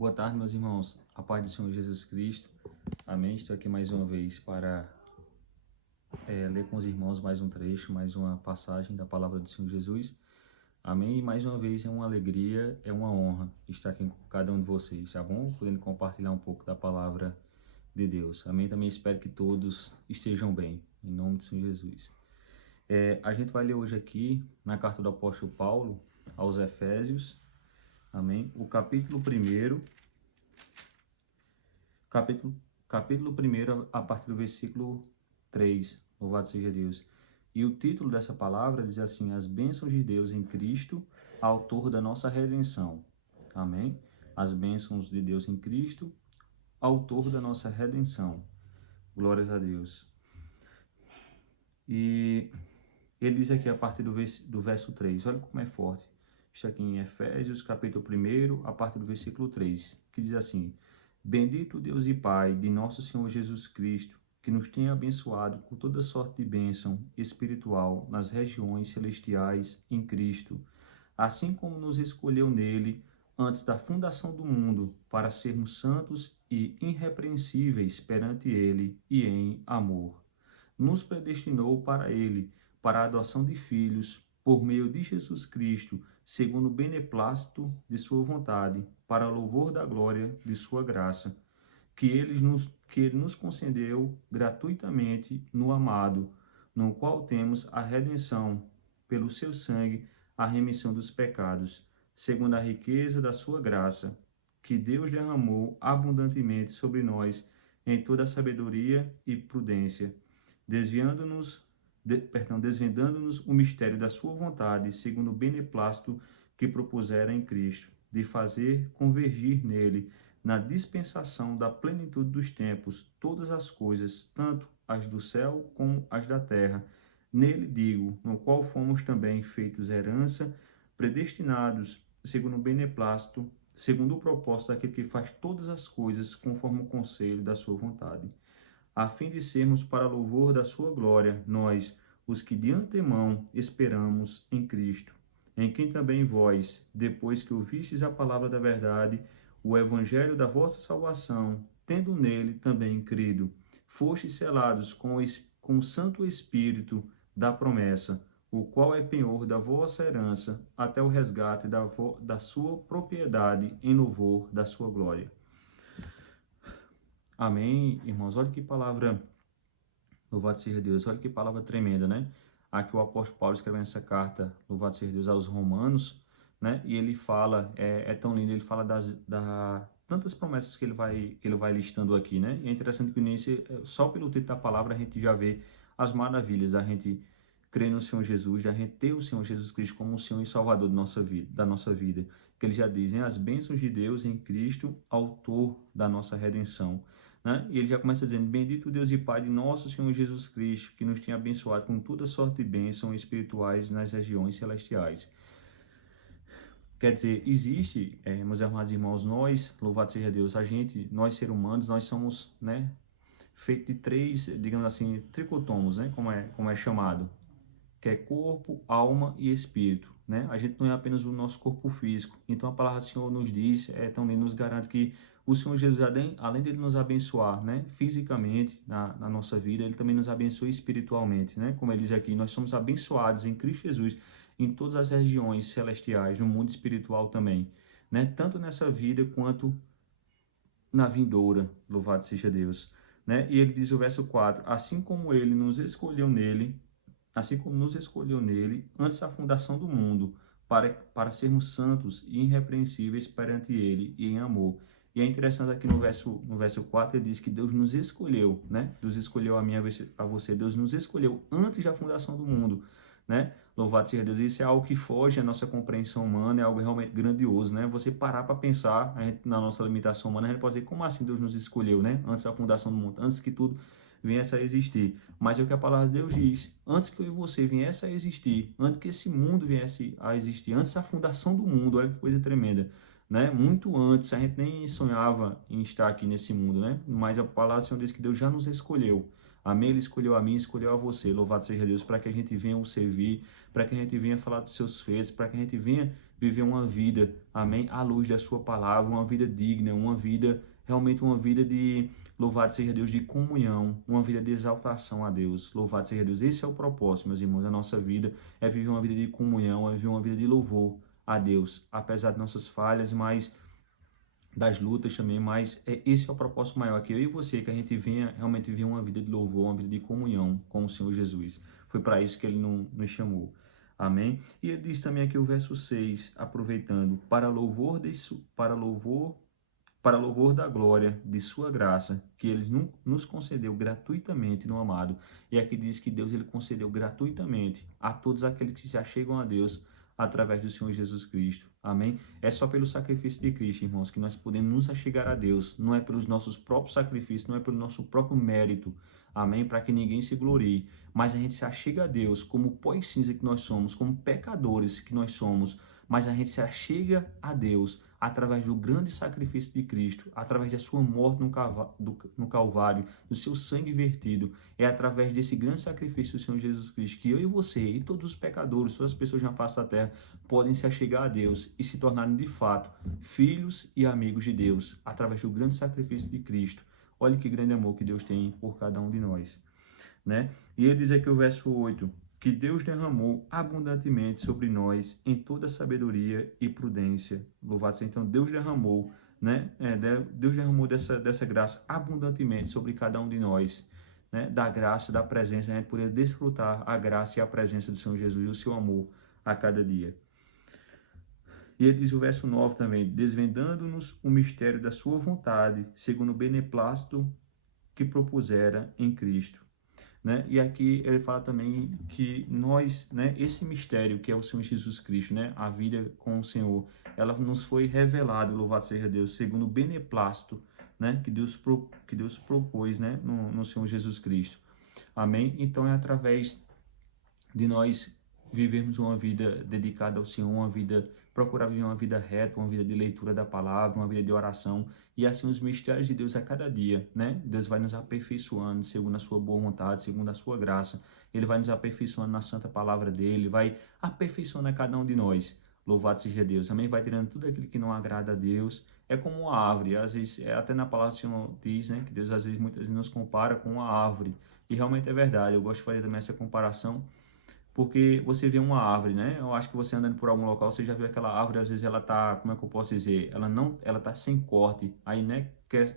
Boa tarde, meus irmãos. A paz do Senhor Jesus Cristo. Amém. Estou aqui mais uma vez para ler com os irmãos mais um trecho, mais uma passagem da palavra do Senhor Jesus. Amém. E mais uma vez é uma alegria, é uma honra estar aqui com cada um de vocês, tá bom? Podendo compartilhar um pouco da palavra de Deus. Amém. Também espero que todos estejam bem, em nome do Senhor Jesus. A gente vai ler hoje aqui na carta do apóstolo Paulo aos Efésios. Amém. O capítulo 1, a partir do versículo 3. Louvado seja Deus. E o título dessa palavra diz assim: as bênçãos de Deus em Cristo, autor da nossa redenção. Amém. As bênçãos de Deus em Cristo, autor da nossa redenção. Glórias a Deus. E ele diz aqui a partir do verso 3. Olha como é forte. Está aqui em Efésios, capítulo 1, a partir do versículo 3, que diz assim: bendito Deus e Pai de nosso Senhor Jesus Cristo, que nos tem abençoado com toda sorte de bênção espiritual nas regiões celestiais em Cristo, assim como nos escolheu nele antes da fundação do mundo, para sermos santos e irrepreensíveis perante ele e em amor. Nos predestinou para ele, para a adoção de filhos, por meio de Jesus Cristo, segundo o beneplácito de sua vontade, para louvor da glória de sua graça, que ele nos concedeu gratuitamente no amado, no qual temos a redenção, pelo seu sangue, a remissão dos pecados, segundo a riqueza da sua graça, que Deus derramou abundantemente sobre nós em toda a sabedoria e prudência, desvendando-nos o mistério da sua vontade, segundo o beneplácito que propusera em Cristo, de fazer convergir nele, na dispensação da plenitude dos tempos, todas as coisas, tanto as do céu como as da terra. Nele digo, no qual fomos também feitos herança, predestinados, segundo o beneplácito, segundo o propósito daquele que faz todas as coisas conforme o conselho da sua vontade, a fim de sermos para louvor da sua glória, nós, os que de antemão esperamos em Cristo, em quem também vós, depois que ouvistes a palavra da verdade, o evangelho da vossa salvação, tendo nele também crido, fostes selados com o Santo Espírito da promessa, o qual é penhor da vossa herança, até o resgate da sua propriedade em louvor da sua glória. Amém, irmãos. Olha que palavra, louvado seja Deus, olha que palavra tremenda, né? Aqui o apóstolo Paulo escrevendo essa carta, louvado seja Deus, aos Romanos, né? E ele fala, é tão lindo, ele fala tantas promessas que ele vai listando aqui, né? E é interessante que no início, só pelo título da palavra, a gente já vê as maravilhas da gente crer no Senhor Jesus, da gente ter o Senhor Jesus Cristo como o Senhor e Salvador da nossa vida. Que ele já diz, né? As bênçãos de Deus em Cristo, autor da nossa redenção. Né? E ele já começa dizendo: bendito Deus e Pai de nosso Senhor Jesus Cristo, que nos tem abençoado com toda sorte de bênçãos espirituais nas regiões celestiais. Quer dizer, existe, meus amados irmãos, nós, louvado seja Deus, nós seres humanos, nós somos, né, feitos de três, digamos assim, tricotomos, né, como é chamado, que é corpo, alma e espírito, né? A gente não é apenas o nosso corpo físico. Então a palavra do Senhor nos diz, também nos garante que o Senhor Jesus, além de nos abençoar, né, fisicamente na nossa vida, ele também nos abençoa espiritualmente, né? Como ele diz aqui, nós somos abençoados em Cristo Jesus em todas as regiões celestiais, no mundo espiritual também, né? Tanto nessa vida quanto na vindoura, louvado seja Deus, né? E ele diz o verso 4, assim como nos escolheu nele antes da fundação do mundo, para sermos santos e irrepreensíveis perante ele e em amor. E é interessante aqui no verso 4, ele diz que Deus nos escolheu, né? Deus escolheu a mim, a você. Deus nos escolheu antes da fundação do mundo, né? Louvado seja Deus. Isso é algo que foge à nossa compreensão humana, é algo realmente grandioso, né? Você parar para pensar, na nossa limitação humana, a gente pode dizer, como assim Deus nos escolheu, né? Antes da fundação do mundo, antes que tudo viesse a existir. Mas é o que a palavra de Deus diz: antes que eu e você viesse a existir, antes que esse mundo viesse a existir, antes da fundação do mundo, olha que coisa tremenda, né? Muito antes, a gente nem sonhava em estar aqui nesse mundo, né? Mas a palavra do Senhor diz que Deus já nos escolheu. Amém? Ele escolheu a mim, escolheu a você. Louvado seja Deus, para que a gente venha o servir, para que a gente venha falar dos seus feitos, para que a gente venha viver uma vida, amém, à luz da sua palavra, uma vida digna, uma vida, realmente uma vida de, louvado seja Deus, de comunhão, uma vida de exaltação a Deus, louvado seja Deus. Esse é o propósito, meus irmãos, da nossa vida, é viver uma vida de comunhão, é viver uma vida de louvor a Deus, apesar de nossas falhas, mas das lutas também, mas esse é o propósito maior, que eu e você, que a gente venha realmente viver uma vida de louvor, uma vida de comunhão com o Senhor Jesus. Foi para isso que ele nos chamou. Amém? E ele diz também aqui o verso 6, aproveitando, para louvor da glória de sua graça, que ele nos concedeu gratuitamente no amado. E aqui diz que Deus ele concedeu gratuitamente a todos aqueles que se achegam a Deus através do Senhor Jesus Cristo. Amém? É só pelo sacrifício de Cristo, irmãos, que nós podemos nos achegar a Deus. Não é pelos nossos próprios sacrifícios, não é pelo nosso próprio mérito. Amém? Para que ninguém se glorie. Mas a gente se achega a Deus como pó e cinza que nós somos, como pecadores que nós somos. Mas a gente se achega a Deus através do grande sacrifício de Cristo, através da sua morte no Calvário, do seu sangue vertido. É através desse grande sacrifício do Senhor Jesus Cristo que eu e você e todos os pecadores, todas as pessoas na face da terra, podem se achegar a Deus e se tornarem de fato filhos e amigos de Deus, através do grande sacrifício de Cristo. Olha que grande amor que Deus tem por cada um de nós, né? E ele diz aqui o verso 8, que Deus derramou abundantemente sobre nós em toda sabedoria e prudência. Louvado seja, então, Deus derramou, né? Deus derramou dessa graça abundantemente sobre cada um de nós, né? Da graça, da presença, a gente poder desfrutar a graça e a presença do Senhor Jesus e o seu amor a cada dia. E ele diz o verso 9 também, desvendando-nos o mistério da sua vontade, segundo o beneplácito que propusera em Cristo. Né? E aqui ele fala também que nós, né, esse mistério que é o Senhor Jesus Cristo, né, a vida com o Senhor, ela nos foi revelada, louvado seja Deus, segundo o beneplácito, né, que Deus propôs, né, no Senhor Jesus Cristo. Amém? Então é através de nós vivermos uma vida dedicada ao Senhor, procurar viver uma vida reta, uma vida de leitura da palavra, uma vida de oração, e assim os mistérios de Deus a cada dia, né? Deus vai nos aperfeiçoando segundo a sua boa vontade, segundo a sua graça. Ele vai nos aperfeiçoando na santa palavra dele, vai aperfeiçoando a cada um de nós. Louvado seja Deus. Amém? Vai tirando tudo aquilo que não agrada a Deus. É como uma árvore, às vezes, até na palavra do Senhor diz, né, que Deus às vezes, muitas vezes nos compara com uma árvore. E realmente é verdade. Eu gosto de fazer também essa comparação, porque você vê uma árvore, né? Eu acho que você andando por algum local, você já viu aquela árvore, às vezes ela tá, como é que eu posso dizer? Ela tá sem corte. Aí, né,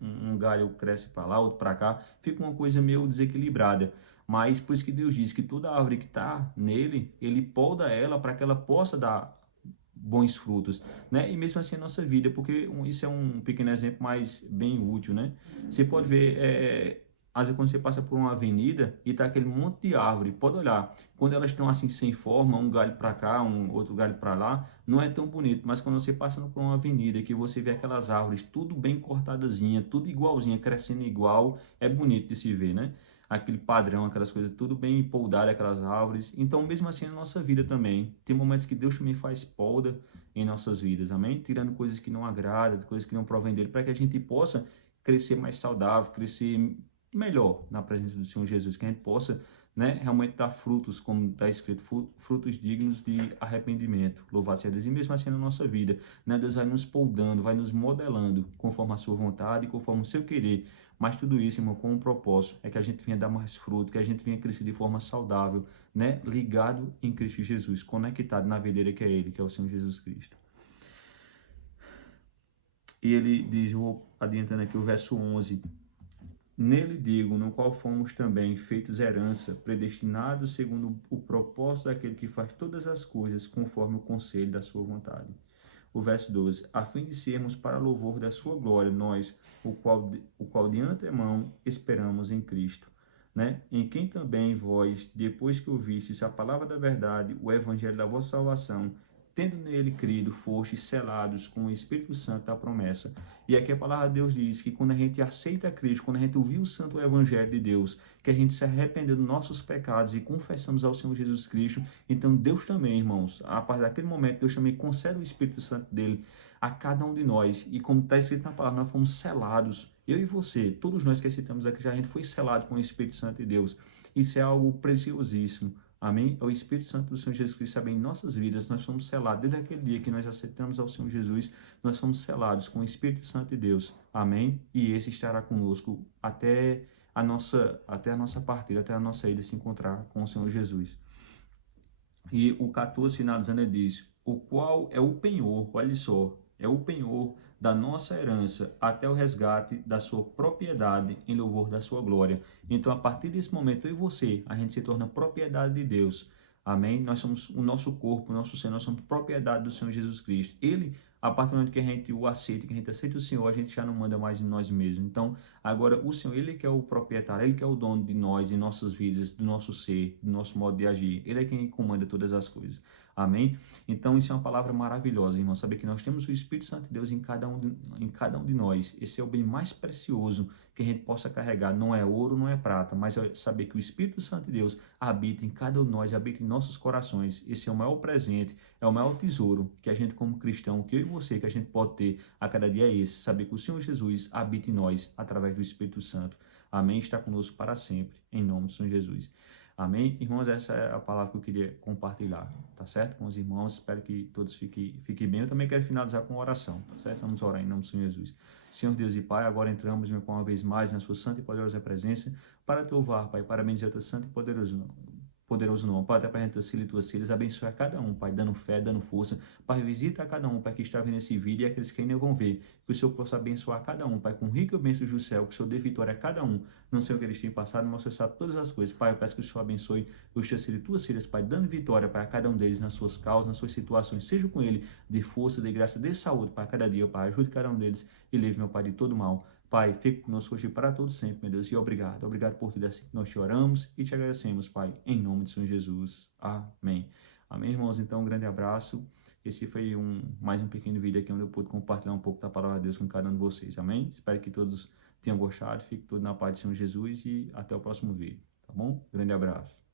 um galho cresce para lá, outro para cá, fica uma coisa meio desequilibrada. Mas por isso que Deus diz que toda árvore que está nele, ele poda ela para que ela possa dar bons frutos, né? E mesmo assim a nossa vida, porque isso é um pequeno exemplo, mas bem útil, né? Você pode ver, às vezes quando você passa por uma avenida e tá aquele monte de árvore, pode olhar, quando elas estão assim sem forma, um galho para cá, um outro galho para lá, não é tão bonito, mas quando você passa por uma avenida que você vê aquelas árvores tudo bem cortadazinha, tudo igualzinha, crescendo igual, é bonito de se ver, né? Aquele padrão, aquelas coisas, tudo bem poldado, aquelas árvores. Então, mesmo assim, na nossa vida também, tem momentos que Deus também faz poda em nossas vidas, amém? Tirando coisas que não agradam, coisas que não provém dele, para que a gente possa crescer mais saudável, crescer melhor na presença do Senhor Jesus, que a gente possa, né, realmente dar frutos, como está escrito, frutos dignos de arrependimento. Louvado seja Deus. E mesmo assim na nossa vida, né, Deus vai nos poldando, vai nos modelando conforme a sua vontade, conforme o seu querer. Mas tudo isso, irmão, com um propósito, é que a gente venha dar mais fruto, que a gente venha crescer de forma saudável, né, ligado em Cristo Jesus, conectado na videira que é Ele, que é o Senhor Jesus Cristo. E ele diz, vou adiantando aqui o verso 11, nele digo, no qual fomos também feitos herança, predestinados segundo o propósito daquele que faz todas as coisas conforme o conselho da sua vontade. O verso 12, a fim de sermos para louvor da sua glória, nós, o qual de antemão esperamos em Cristo, né? Em quem também vós, depois que ouvistes a palavra da verdade, o evangelho da vossa salvação, tendo nele crido, fostes selados com o Espírito Santo da promessa. E aqui a palavra de Deus diz que quando a gente aceita Cristo, quando a gente ouviu o santo evangelho de Deus, que a gente se arrependeu dos nossos pecados e confessamos ao Senhor Jesus Cristo, então Deus também, irmãos, a partir daquele momento, Deus também concede o Espírito Santo dele a cada um de nós. E como está escrito na palavra, nós fomos selados, eu e você, todos nós que aceitamos aqui, já a gente foi selado com o Espírito Santo de Deus. Isso é algo preciosíssimo. Amém? É o Espírito Santo do Senhor Jesus Cristo em nossas vidas. Nós fomos selados. Desde aquele dia que nós aceitamos ao Senhor Jesus, nós fomos selados com o Espírito Santo de Deus. Amém? E esse estará conosco até a nossa partida, até a nossa ida se encontrar com o Senhor Jesus. E o 14, finalizando, ele diz: o qual é o penhor, olha só, é o penhor da nossa herança até o resgate da sua propriedade em louvor da sua glória. Então, a partir desse momento, eu e você, a gente se torna propriedade de Deus. Amém? Nós somos o nosso corpo, o nosso ser, nós somos propriedade do Senhor Jesus Cristo. Ele, a partir do momento que a gente o aceita, que a gente aceita o Senhor, a gente já não manda mais em nós mesmos. Então, agora, o Senhor, Ele que é o proprietário, Ele que é o dono de nós, de nossas vidas, do nosso ser, do nosso modo de agir. Ele é quem comanda todas as coisas. Amém? Então, isso é uma palavra maravilhosa, irmão. Saber que nós temos o Espírito Santo de Deus em cada um de nós. Esse é o bem mais precioso que a gente possa carregar. Não é ouro, não é prata, mas é saber que o Espírito Santo de Deus habita em cada um de nós, habita em nossos corações. Esse é o maior presente, é o maior tesouro que a gente, como cristão, que eu e você, que a gente pode ter a cada dia é esse. Saber que o Senhor Jesus habita em nós através do Espírito Santo. Amém? Está conosco para sempre, em nome do Senhor Jesus. Amém? Irmãos, essa é a palavra que eu queria compartilhar, tá certo? Com os irmãos, espero que todos fiquem bem. Eu também quero finalizar com uma oração, tá certo? Vamos orar em nome do Senhor Jesus. Senhor Deus e Pai, agora entramos uma vez mais na sua santa e poderosa presença para te louvar, Pai, para bendizer o teu santo e poderoso nome. Pai, até para a gente, teus filhos e tuas filhas, abençoe a cada um, Pai, dando fé, dando força. Pai, visita a cada um, Pai, que está vendo esse vídeo e aqueles que ainda vão ver. Que o Senhor possa abençoar cada um, Pai, com rica bênção do céu, que o Senhor dê vitória a cada um. Não sei o que eles têm passado, mas o Senhor sabe todas as coisas. Pai, eu peço que o Senhor abençoe os teus filhos e tuas filhas, Pai, dando vitória para cada um deles nas suas causas, nas suas situações. Seja com ele de força, de graça, de saúde para cada dia, Pai. Ajude cada um deles e livre, meu Pai, de todo mal. Pai, fique conosco hoje para todos sempre, meu Deus, e obrigado. Obrigado por tudo assim que nós te oramos e te agradecemos, Pai, em nome de Senhor Jesus. Amém. Amém, irmãos? Então, um grande abraço. Esse foi mais um pequeno vídeo aqui onde eu pude compartilhar um pouco da palavra de Deus com cada um de vocês. Amém? Espero que todos tenham gostado. Fique tudo na paz de Senhor Jesus e até o próximo vídeo. Tá bom? Grande abraço.